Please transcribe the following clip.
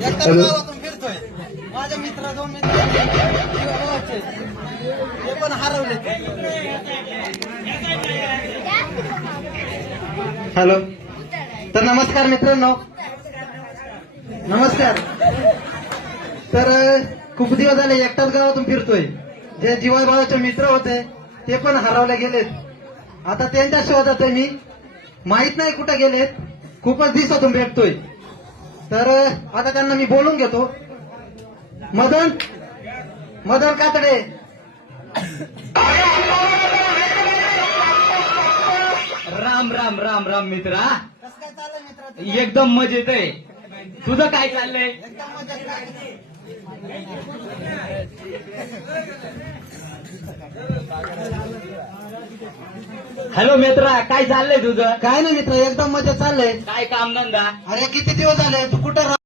Hello. गावातून फिरतोय. माझ्या मित्र 2 मित्र ते पण हरवले. हॅलो. तर नमस्कार मित्रांनो. नमस्कार. तर खूप दिवस झाले एकटाच गावातून फिरतोय. जे जीवाभावाचे मित्र होते ते पण हरवले गेलेत. आता त्यांच्या शोधात आहे मी. माहित नाही कुठे गेलेत. खूपच दिवसातून भेटतोय. तर आता त्यांना मी बोलून घेतो. मदन मदन कातडे. राम राम राम राम मित्रा. कसं काय चाललंय मित्र? एकदम मजेत आहे. तुझं काय चाललंय? एकदम मजा. हॅलो मित्रा, काय चाललंय तुझं? काय नाही मित्र, एकदम मजा चाललंय. काय काम धंदा? अरे किती दिवस झाले, तू कुठं